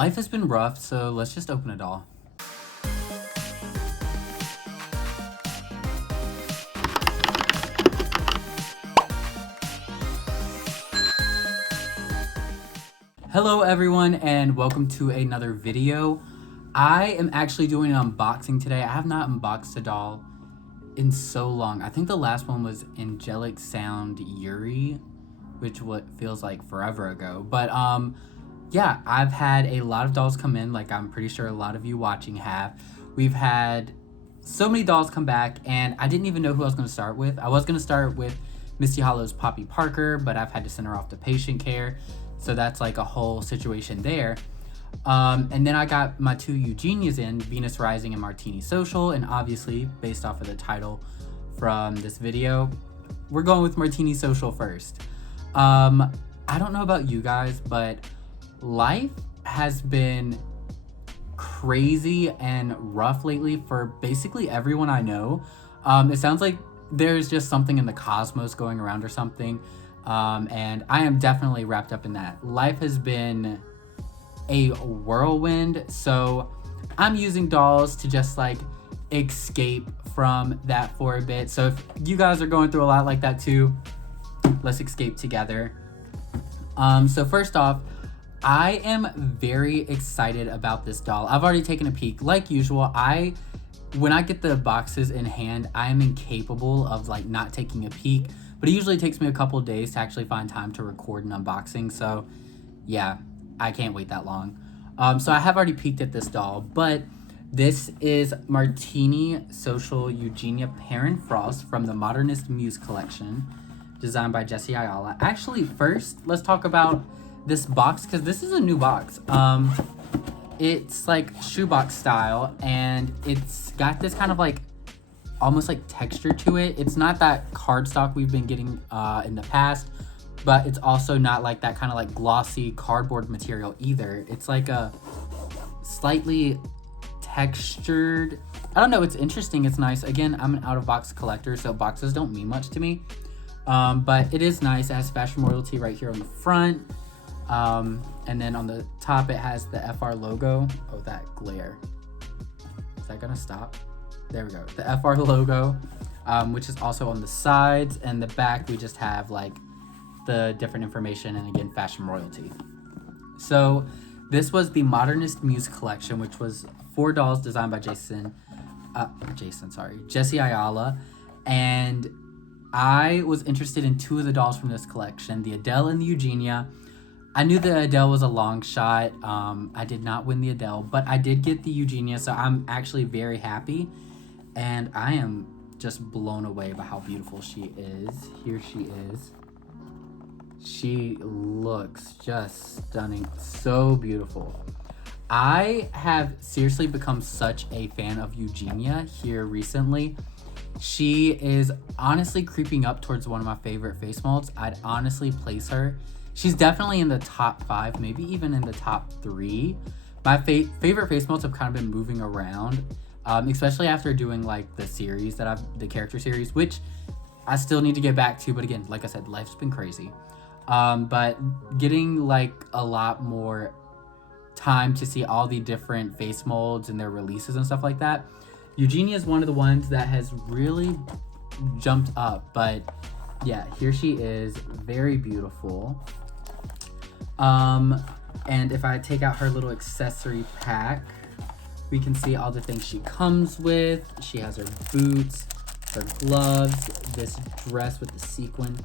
Life has been rough, so let's just open a doll. Hello everyone and welcome to another video. I am actually doing an unboxing today. I have not unboxed a doll in so long. I think the last one was Angelic Sound Yuri, which what feels like forever ago. But yeah, I've had a lot of dolls come in, like I'm pretty sure a lot of you watching have. We've had so many dolls come back and I didn't even know who I was going to start with. I was going to start with Misty Hollow's Poppy Parker, but I've had to send her off to patient care. So that's like a whole situation there. And then I got my two Eugenias in, Venus Rising and Martini Social. And obviously, based off of the title from this video, we're going with Martini Social first. I don't know about you guys, but life has been crazy and rough lately for basically everyone I know. It sounds like there's just something in the cosmos going around or something. And I am definitely wrapped up in that. Life has been a whirlwind, so I'm using dolls to just like escape from that for a bit. So if you guys are going through a lot like that too, let's escape together. So first off, I am very excited about this doll. I've already taken a peek. Like usual, when I get the boxes in hand, I am incapable of like not taking a peek. But it usually takes me a couple days to actually find time to record an unboxing. So yeah, I can't wait that long. So I have already peeked at this doll, but this is Martini Social Eugenia Perrin-Frost from the Modernist Muse collection, designed by Jessie Ayala. Actually, first, let's talk about this box, because this is a new box. It's like shoebox style, and it's got this kind of like almost like texture to it. It's not that cardstock we've been getting in the past, but it's also not like that kind of like glossy cardboard material either. It's like a slightly textured, I don't know, it's interesting, it's nice. Again, I'm an out-of-box collector, so boxes don't mean much to me. But it is nice. It has fashion royalty right here on the front. And then on the top it has the FR logo. Oh, that glare. Is that gonna stop? There we go. The FR logo, which is also on the sides, and the back we just have like the different information and again fashion royalty. So this was the Modernist Muse collection, which was 4 dolls designed by Jessie Ayala, and I was interested in 2 of the dolls from this collection, the Adele and the Eugenia. I knew the Adele was a long shot. I did not win the Adele, but I did get the Eugenia, so I'm actually very happy. And I am just blown away by how beautiful she is. Here she is. She looks just stunning. So beautiful. I have seriously become such a fan of Eugenia here recently. She is honestly creeping up towards one of my favorite face molds. I'd honestly place her. She's definitely in the top 5, maybe even in the top 3. My favorite face molds have kind of been moving around. Especially after doing like the series the character series, which I still need to get back to, but again, like I said, life's been crazy. But getting like a lot more time to see all the different face molds and their releases and stuff like that. Eugenia is one of the ones that has really jumped up, but yeah, here she is, very beautiful. And if I take out her little accessory pack, we can see all the things she comes with. She has her boots, her gloves, this dress with the sequin.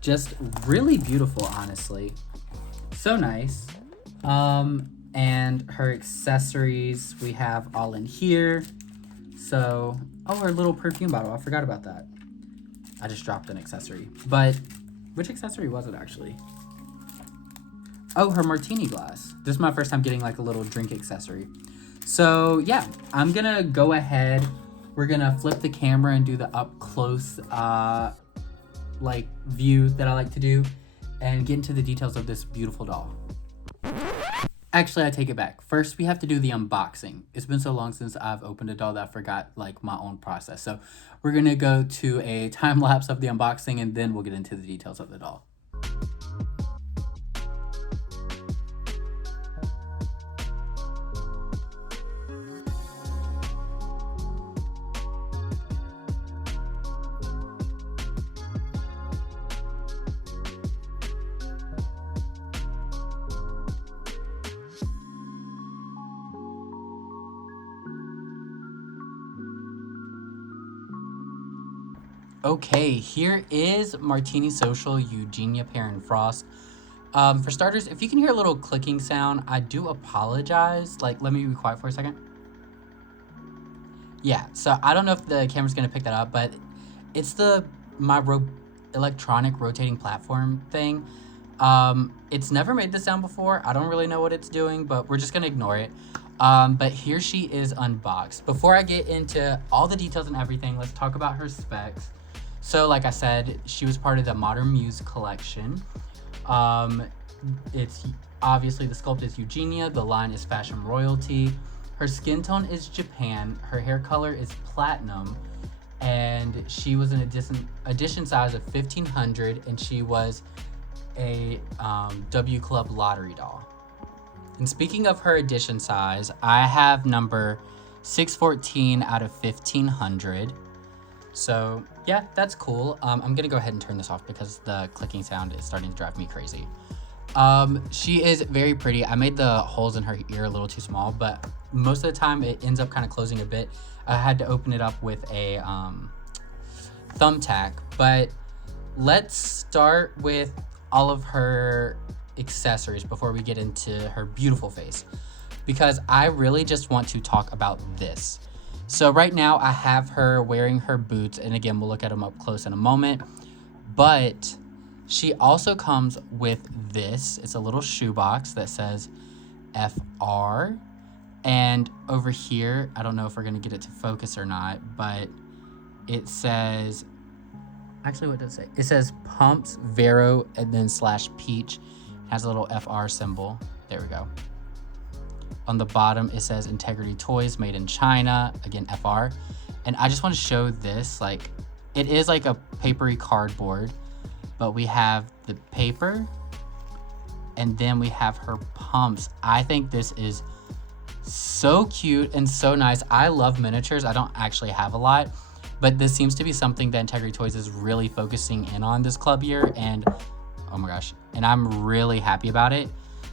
Just really beautiful, honestly. So nice. And her accessories we have all in here. So, oh, her little perfume bottle. I forgot about that. I just dropped an accessory. But which accessory was it actually? Oh, her martini glass. This is my first time getting like a little drink accessory. So yeah, I'm gonna go ahead. We're gonna flip the camera and do the up close like view that I like to do and get into the details of this beautiful doll. Actually, I take it back. First, we have to do the unboxing. It's been so long since I've opened a doll that I forgot like my own process. So we're gonna go to a time lapse of the unboxing and then we'll get into the details of the doll. Okay, here is Martini Social Eugenia Perrin-Frost. For starters, if you can hear a little clicking sound, I do apologize. Like, let me be quiet for a second. Yeah, so I don't know if the camera's gonna pick that up, but it's my electronic rotating platform thing. It's never made this sound before. I don't really know what it's doing, but we're just gonna ignore it. But here she is unboxed. Before I get into all the details and everything, let's talk about her specs. So like I said, she was part of the Modern Muse collection. It's obviously the sculpt is Eugenia, the line is fashion royalty. Her skin tone is Japan, her hair color is platinum, and she was an edition size of 1500, and she was a W Club lottery doll. And speaking of her edition size, I have number 614 out of 1500. So yeah, that's cool. I'm gonna go ahead and turn this off because the clicking sound is starting to drive me crazy. She is very pretty. I made the holes in her ear a little too small, but most of the time it ends up kind of closing a bit. I had to open it up with a thumbtack, but let's start with all of her accessories before we get into her beautiful face, because I really just want to talk about this. So right now I have her wearing her boots, and again, we'll look at them up close in a moment, but she also comes with this. It's a little shoebox that says FR, and over here, I don't know if we're gonna get it to focus or not, but it says, actually, what does it say? It says Pumps, Vero, and then /Peach. It has a little FR symbol. There we go. On the bottom, it says Integrity Toys, made in China, again, FR. And I just want to show this, like, it is like a papery cardboard, but we have the paper, and then we have her pumps. I think this is so cute and so nice. I love miniatures. I don't actually have a lot, but this seems to be something that Integrity Toys is really focusing in on this club year, and oh my gosh, and I'm really happy about it.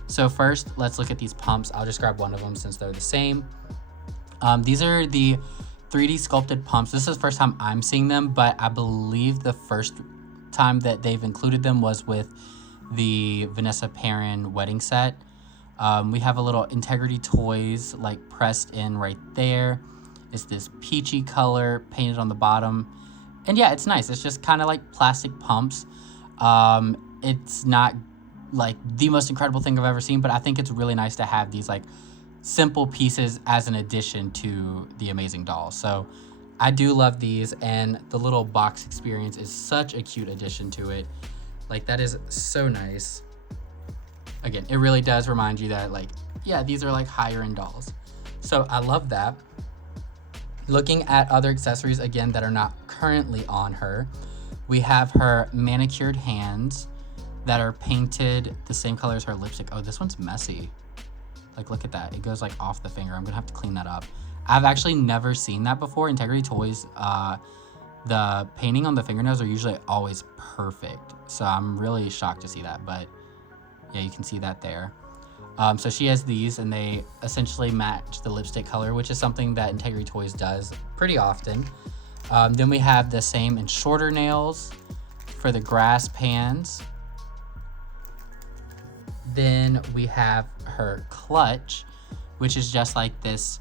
So first, let's look at these pumps. I'll just grab one of them since they're the same. These are the 3D sculpted pumps. This is the first time I'm seeing them, but I believe the first time that they've included them was with the Vanessa Perrin wedding set. We have a little Integrity Toys like pressed in right there. It's this peachy color painted on the bottom. And yeah, it's nice. It's just kind of like plastic pumps. It's not like the most incredible thing I've ever seen, but I think it's really nice to have these like simple pieces as an addition to the amazing doll. So I do love these, and the little box experience is such a cute addition to it. Like, that is so nice. Again, it really does remind you that, like, yeah, these are like higher end dolls. So I love that. Looking at other accessories, again, that are not currently on her, we have her manicured hands that are painted the same color as her lipstick. Oh, this one's messy. Like, look at that. It goes like off the finger. I'm gonna have to clean that up. I've actually never seen that before. Integrity Toys, the painting on the fingernails are usually always perfect. So I'm really shocked to see that, but yeah, you can see that there. So she has these, and they essentially match the lipstick color, which is something that Integrity Toys does pretty often. Then we have the same and shorter nails for the grass pans. Then we have her clutch, which is just like this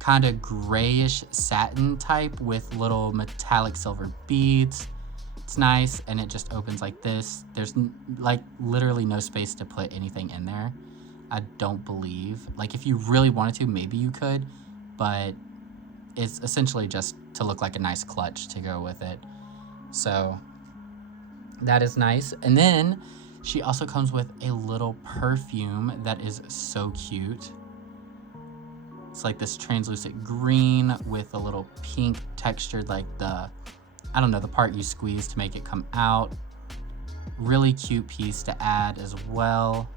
kind of grayish satin type with little metallic silver beads. It's nice, and it just opens like this. There's like literally no space to put anything in there, I don't believe. Like, if you really wanted to, maybe you could, but it's essentially just to look like a nice clutch to go with it. So that is nice. And then she also comes with a little perfume that is so cute. It's like this translucent green with a little pink textured, like the, I don't know, the part you squeeze to make it come out. Really cute piece to add as well.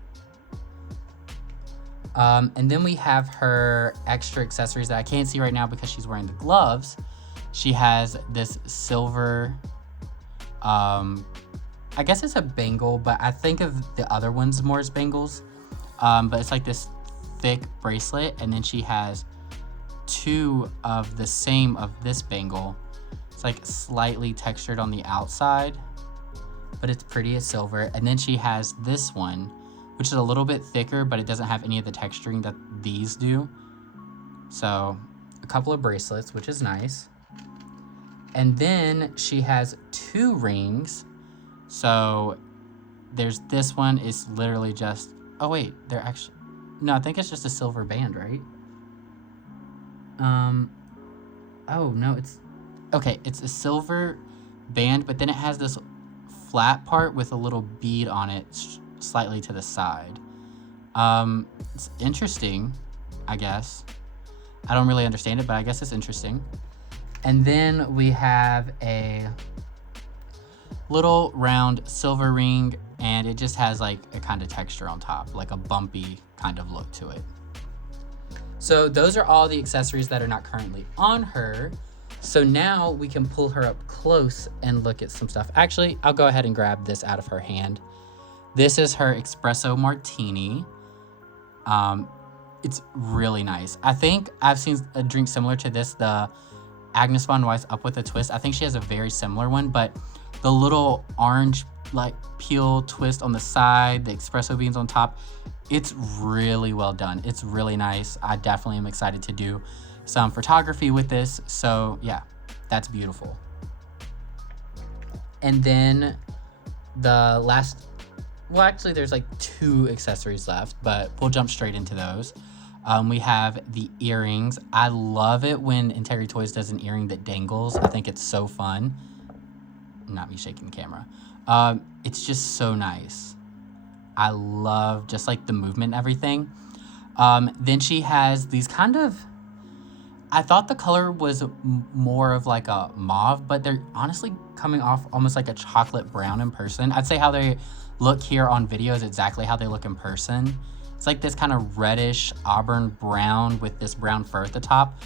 And then we have her extra accessories that I can't see right now because she's wearing the gloves. She has this silver, I guess it's a bangle, but I think of the other ones more as bangles. But it's like this thick bracelet, and then she has two of the same of this bangle It's like slightly textured on the outside, but it's pretty as silver. And then she has this one, which is a little bit thicker, but it doesn't have any of the texturing that these do. So a couple of bracelets, which is nice. And then she has 2 rings. So there's this one is literally just, oh wait, they're actually, no, I think it's just a silver band, right? Oh no, it's, okay, it's a silver band, but then it has this flat part with a little bead on it slightly to the side. It's interesting, I guess. I don't really understand it, but I guess it's interesting. And then we have a little round silver ring, and it just has like a kind of texture on top, like a bumpy kind of look to it. So those are all the accessories that are not currently on her. So now we can pull her up close and look at some stuff. Actually, I'll go ahead and grab this out of her hand. This is her espresso martini. It's really nice. I think I've seen a drink similar to this, the Agnes Von Weiss Up With a Twist. I think she has a very similar one, but the little orange like peel twist on the side, the espresso beans on top, it's really well done. It's really nice. I definitely am excited to do some photography with this. So yeah, that's beautiful. And then the last, well, actually there's like 2 accessories left, but we'll jump straight into those. We have the earrings. I love it when Integrity Toys does an earring that dangles. I think it's so fun. Not me shaking the camera. It's just so nice. I love just like the movement and everything. Then she has these kind of, I thought the color was more of like a mauve, but they're honestly coming off almost like a chocolate brown in person. I'd say how they look here on video is exactly how they look in person. It's like this kind of reddish auburn brown with this brown fur at the top.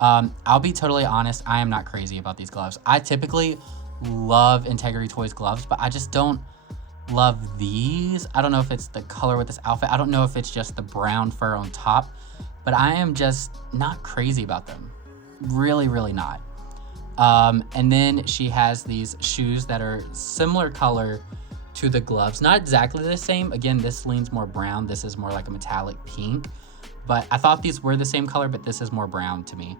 I'll be totally honest, I am not crazy about these gloves. I typically love Integrity Toys gloves, but I just don't love these. I don't know if it's the color with this outfit. I don't know if it's just the brown fur on top, but I am just not crazy about them. Really, really not. And then she has these shoes that are similar color to the gloves. Not exactly the same. Again, this leans more brown. This is more like a metallic pink. But I thought these were the same color, but this is more brown to me.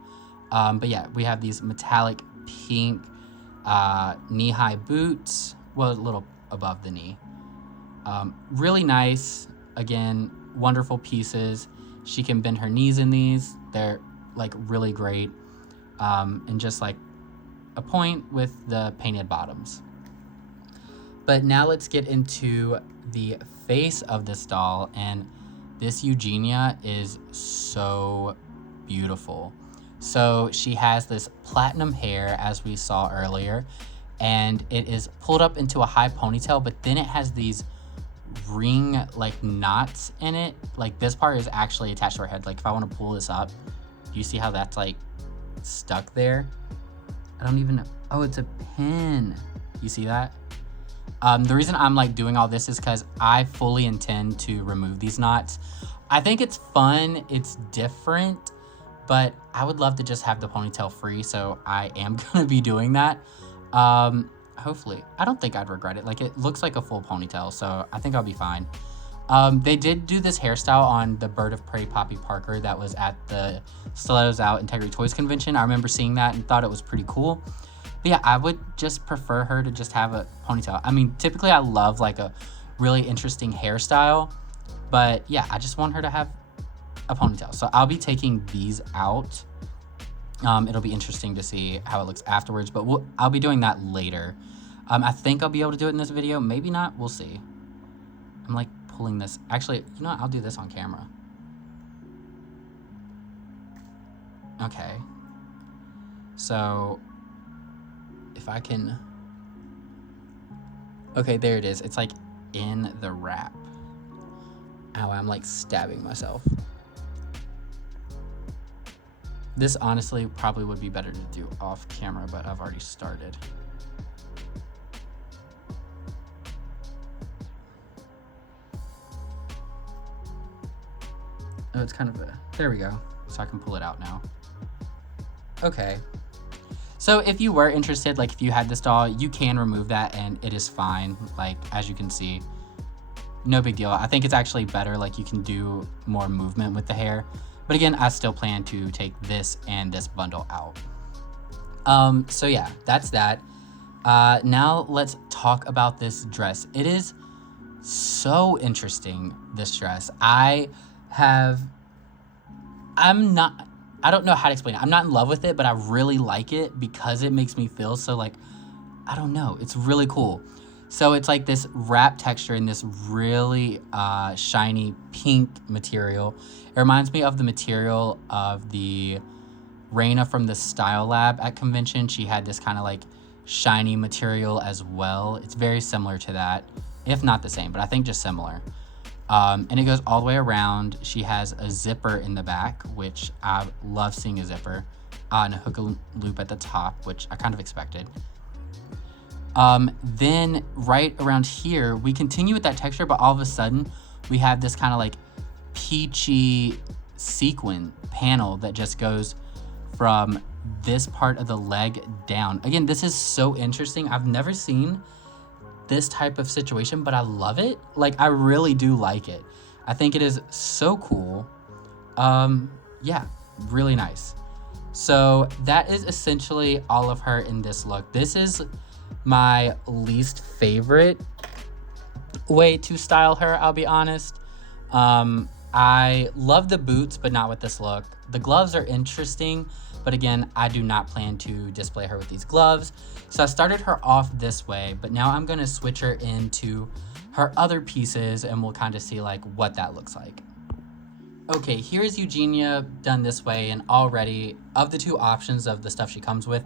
But yeah, we have these metallic pink knee-high boots. Well, a little above the knee. Really nice. Again, wonderful pieces. She can bend her knees in these. They're like really great. And just like a point with the painted bottoms. But now let's get into the face of this doll, and this Eugenia is so beautiful. So she has this platinum hair, as we saw earlier, and it is pulled up into a high ponytail, but then it has these ring like knots in it. Like this part is actually attached to her head. Like if I want to pull this up, do you see how that's like stuck there? I don't even know. Oh, it's a pin. You see that? The reason I'm like doing all this is because I fully intend to remove these knots. I think it's fun, it's different, but I would love to just have the ponytail free, so I am gonna be doing that. Hopefully. I don't think I'd regret it. Like it looks like a full ponytail, so I think I'll be fine. They did do this hairstyle on the Bird of Prey Poppy Parker that was at the Stilettos Out Integrity Toys convention. I remember seeing that and thought it was pretty cool. But yeah, I would just prefer her to just have a ponytail. I mean, typically I love like a really interesting hairstyle, but yeah, I just want her to have a ponytail. So I'll be taking these out. It'll be interesting to see how it looks afterwards, but I'll be doing that later. I think I'll be able to do it in this video. Maybe not. We'll see. I'm like pulling this. Actually, you know what? I'll do this on camera. Okay. So if I can, okay, there it is. It's like in the wrap. Ow, I'm like stabbing myself. This honestly probably would be better to do off camera, but I've already started. Oh, it's kind of a, there we go. So I can pull it out now. Okay. So if you were interested, like if you had this doll, you can remove that and it is fine. Like, as you can see, no big deal. I think it's actually better, like you can do more movement with the hair. But again, I still plan to take this and this bundle out. So yeah, that's that. Now let's talk about this dress. It is so interesting, this dress. I don't know how to explain it. I'm not in love with it, but I really like it because it makes me feel so like, I don't know. It's really cool. So it's like this wrap texture in this really shiny pink material. It reminds me of the material of the Raina from the Style Lab at convention. She had this kind of like shiny material as well. It's very similar to that, if not the same, but I think just similar. And it goes all the way around. She has a zipper in the back, which I love seeing a zipper, and a hook loop at the top, which I kind of expected. Then right around here, we continue with that texture, but all of a sudden we have this kind of like peachy sequin panel that just goes from this part of the leg down. Again, this is so interesting. I've never seen this type of situation, but I love it. Like, I really do like it. I think it is so cool. Yeah, really nice. So that is essentially all of her in this look. This is my least favorite way to style her, I'll be honest. I love the boots, but not with this look. The gloves are interesting, but again, I do not plan to display her with these gloves. So I started her off this way, but now I'm gonna switch her into her other pieces and we'll kind of see like what that looks like. Okay, here's Eugenia done this way, and already of the two options of the stuff she comes with,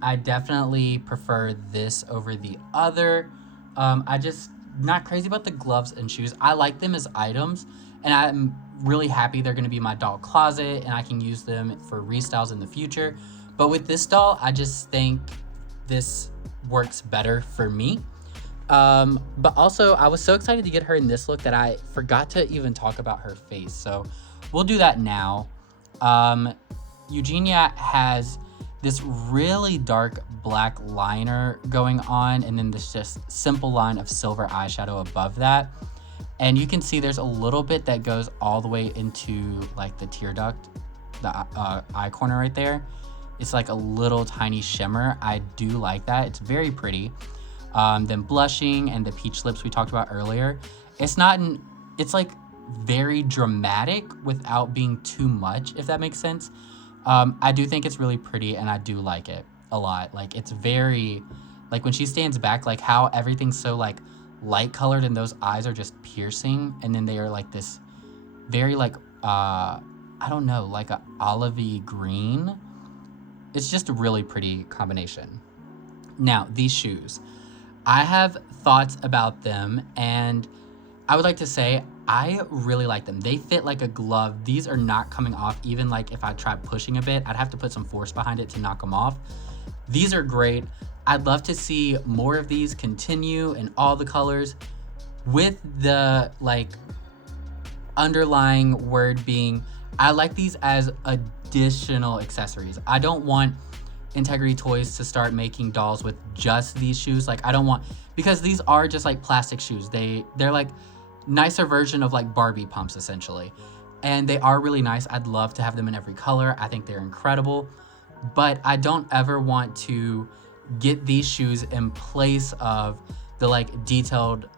I definitely prefer this over the other. I just not crazy about the gloves and shoes. I like them as items, and I'm really happy they're gonna be my doll closet and I can use them for restyles in the future. But with this doll, I just think this works better for me. But also I was so excited to get her in this look that I forgot to even talk about her face. So we'll do that now. Eugenia has this really dark black liner going on, and then this just simple line of silver eyeshadow above that. And you can see there's a little bit that goes all the way into like the tear duct, the eye corner right there. It's like a little tiny shimmer. I do like that. It's very pretty. Then blushing and the peach lips we talked about earlier. It's like very dramatic without being too much, if that makes sense. I do think it's really pretty and I do like it a lot. Like, it's very, like when she stands back, like how everything's so like light colored and those eyes are just piercing, and then they are like this very like I don't know, like a olivey green. It's just a really pretty combination. Now, these shoes, I have thoughts about them, and I would like to say I really like them. They fit like a glove. These are not coming off. Even like if I try pushing a bit, I'd have to put some force behind it to knock them off. These are great. I'd love to see more of these continue in all the colors, with the like underlying word being, I like these as additional accessories. I don't want Integrity Toys to start making dolls with just these shoes. Like, I don't want, because these are just like plastic shoes. They're like nicer version of like Barbie pumps essentially. And they are really nice. I'd love to have them in every color. I think they're incredible. But I don't ever want to get these shoes in place of the like detailed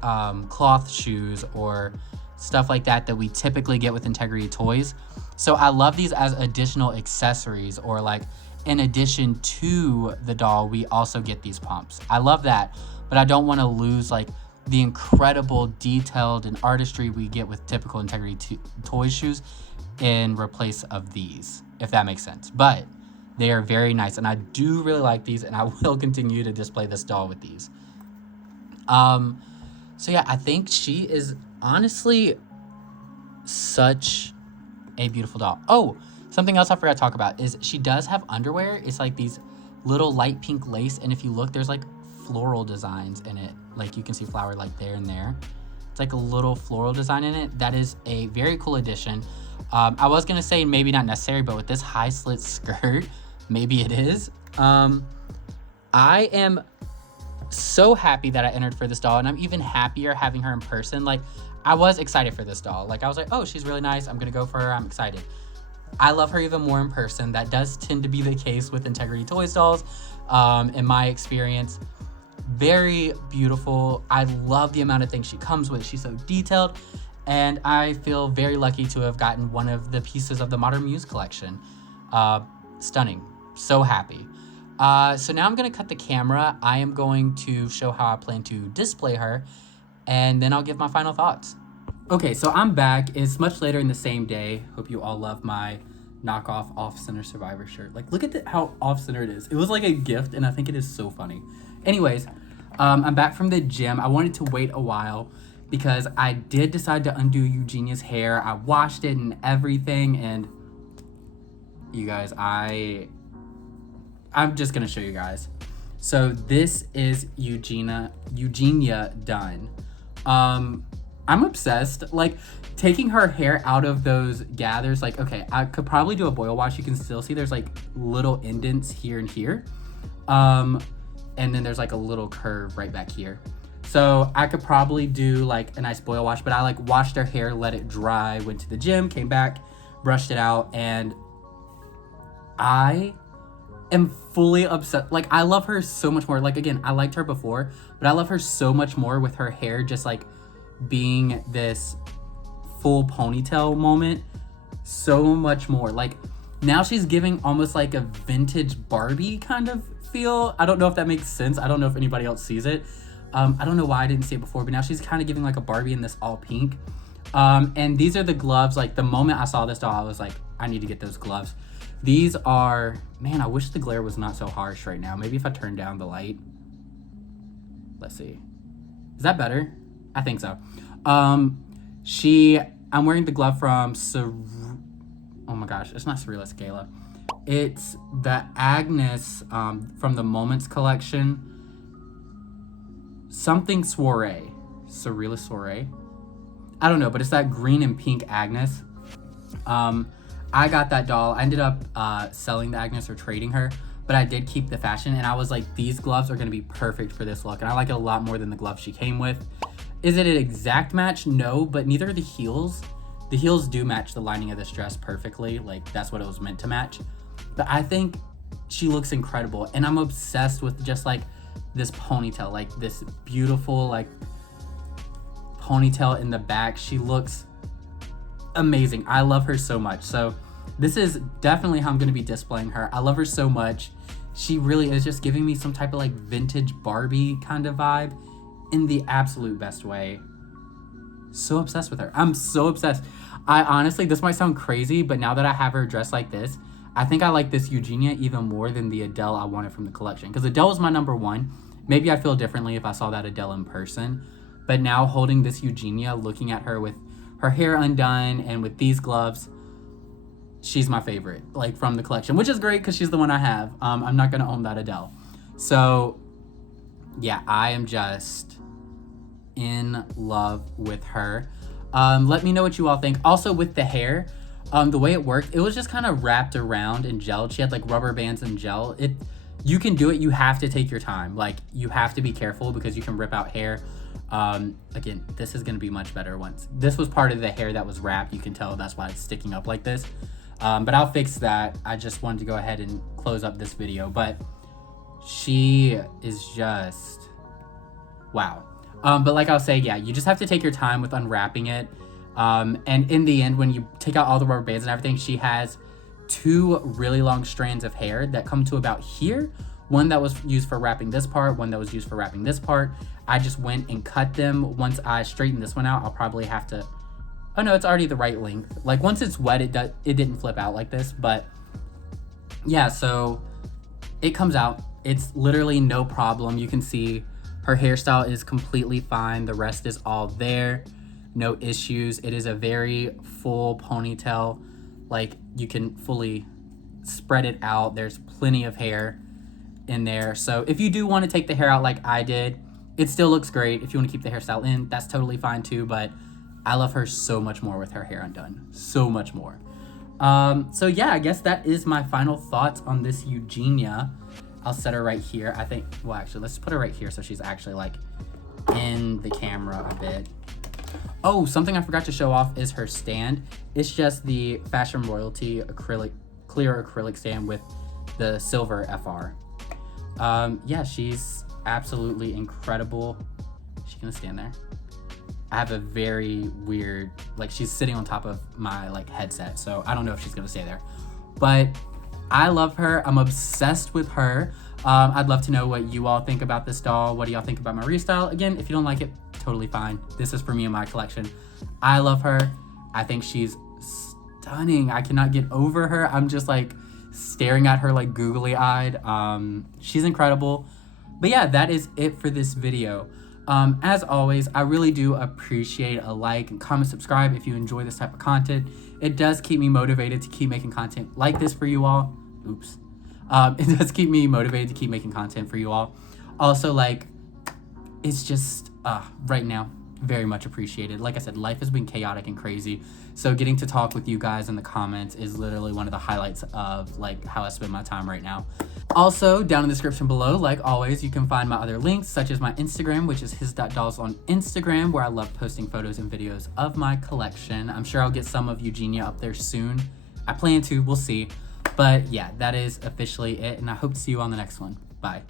cloth shoes or stuff like that we typically get with Integrity Toys. So I love these as additional accessories, or like in addition to the doll, we also get these pumps. I love that, but I don't want to lose like the incredible detailed and artistry we get with typical Integrity Toys shoes in replace of these, if that makes sense. But they are very nice, and I do really like these, and I will continue to display this doll with these. So yeah, I think she is honestly such a beautiful doll. Oh, something else I forgot to talk about is she does have underwear. It's like these little light pink lace, and if you look, there's like floral designs in it. Like you can see flower like there and there. It's like a little floral design in it. That is a very cool addition. I was gonna say maybe not necessary, but with this high slit skirt, maybe it is. I am so happy that I entered for this doll, and I'm even happier having her in person. Like, I was excited for this doll. Like, I was like, oh, she's really nice. I'm gonna go for her. I'm excited. I love her even more in person. That does tend to be the case with Integrity Toys dolls, in my experience. Very beautiful. I love the amount of things she comes with. She's so detailed, and I feel very lucky to have gotten one of the pieces of the Modern Muse collection. Stunning. So happy. So now I'm going to cut the camera. I am going to show how I plan to display her, and then I'll give my final thoughts. Okay, so I'm back. It's much later in the same day. Hope you all love my knockoff off-center Survivor shirt. Like, look at how off-center it is. It was like a gift, and I think it is so funny. Anyways, I'm back from the gym. I wanted to wait a while because I did decide to undo Eugenia's hair. I washed it and everything, and you guys, I'm just gonna show you guys. So this is Eugenia done. I'm obsessed. Like, taking her hair out of those gathers, like, okay, I could probably do a boil wash. You can still see there's like little indents here and here. And then there's like a little curve right back here. So I could probably do like a nice boil wash, but I like washed her hair, let it dry, went to the gym, came back, brushed it out, and I am fully obsessed. Like, I love her so much more. Like, again, I liked her before, but I love her so much more with her hair just like being this full ponytail moment. So much more. Like, now she's giving almost like a vintage Barbie kind of feel. I don't know if that makes sense. I don't know if anybody else sees it. I don't know why I didn't see it before, but now she's kind of giving like a Barbie in this all pink. And these are the gloves. Like, the moment I saw this doll, I was like, I need to get those gloves. These are, man, I wish the glare was not so harsh right now. Maybe if I turn down the light. Let's see. Is that better? I think so. I'm wearing the glove from, oh my gosh, it's not Surrealist Scala. It's the Agnes from the Moments collection. Something Soiree. Surrealist Soiree. I don't know, but it's that green and pink Agnes. I got that doll. I ended up selling the Agnes or trading her, but I did keep the fashion, and I was like, these gloves are going to be perfect for this look, and I like it a lot more than the gloves she came with. Is it an exact match? No, but neither are the heels. The heels do match the lining of this dress perfectly. Like, that's what it was meant to match. But I think she looks incredible, and I'm obsessed with just like this ponytail, like this beautiful like ponytail in the back. She looks amazing. I love her so much. So this is definitely how I'm going to be displaying her. I love her so much. She really is just giving me some type of like vintage Barbie kind of vibe in the absolute best way. So obsessed with her. I'm so obsessed. I honestly, this might sound crazy, but now that I have her dressed like this, I think I like this Eugenia even more than the Adele I wanted from the collection. Because Adele was my number one. Maybe I'd feel differently if I saw that Adele in person. But now holding this Eugenia, looking at her with her hair undone and with these gloves, she's my favorite, like, from the collection, which is great because she's the one I have. I'm not going to own that Adele. So, yeah, I am just in love with her. Let me know what you all think. Also, with the hair, the way it worked, it was just kind of wrapped around and gelled. She had, like, rubber bands and gel. You can do it. You have to take your time. Like, you have to be careful because you can rip out hair. Again, this is going to be much better once. This was part of the hair that was wrapped. You can tell that's why it's sticking up like this. But I'll fix that. I just wanted to go ahead and close up this video. But she is just, wow. But like I'll say, yeah, you just have to take your time with unwrapping it. And in the end, when you take out all the rubber bands and everything, she has 2 really long strands of hair that come to about here. One that was used for wrapping this part, one that was used for wrapping this part. I just went and cut them. Once I straighten this one out, I'll probably have to, oh no, it's already the right length. Like, once it's wet, it didn't flip out like this. But yeah, so it comes out. It's literally no problem. You can see her hairstyle is completely fine. The rest is all there. No issues. It is a very full ponytail. Like, you can fully spread it out. There's plenty of hair in there. So if you do want to take the hair out like I did, it still looks great. If you want to keep the hairstyle in, that's totally fine too. But I love her so much more with her hair undone. So much more. So yeah, I guess that is my final thoughts on this Eugenia. I'll set her right here. I think, well, actually, let's put her right here so she's actually like in the camera a bit. Oh, something I forgot to show off is her stand. It's just the Fashion Royalty clear acrylic stand with the silver FR. Yeah, she's absolutely incredible. Is she gonna stand there? I have a very weird, like, she's sitting on top of my like headset, so I don't know if she's gonna stay there. But I love her. I'm obsessed with her. I'd love to know what you all think about this doll. What do y'all think about my restyle? Again, if you don't like it, totally fine. This is for me and my collection. I love her. I think she's stunning. I cannot get over her. I'm just like staring at her like googly eyed. She's incredible. But yeah, that is it for this video. As always, I really do appreciate a like and comment, subscribe if you enjoy this type of content. It does keep me motivated to keep making content like this for you all. Oops. It does keep me motivated to keep making content for you all. Also, like, it's just, right now, very much appreciated. Like I said, life has been chaotic and crazy. So getting to talk with you guys in the comments is literally one of the highlights of like how I spend my time right now. Also, down in the description below, like always, you can find my other links, such as my Instagram, which is his.dolls on Instagram, where I love posting photos and videos of my collection. I'm sure I'll get some of Eugenia up there soon. I plan to, we'll see. But yeah, that is officially it, and I hope to see you on the next one. Bye.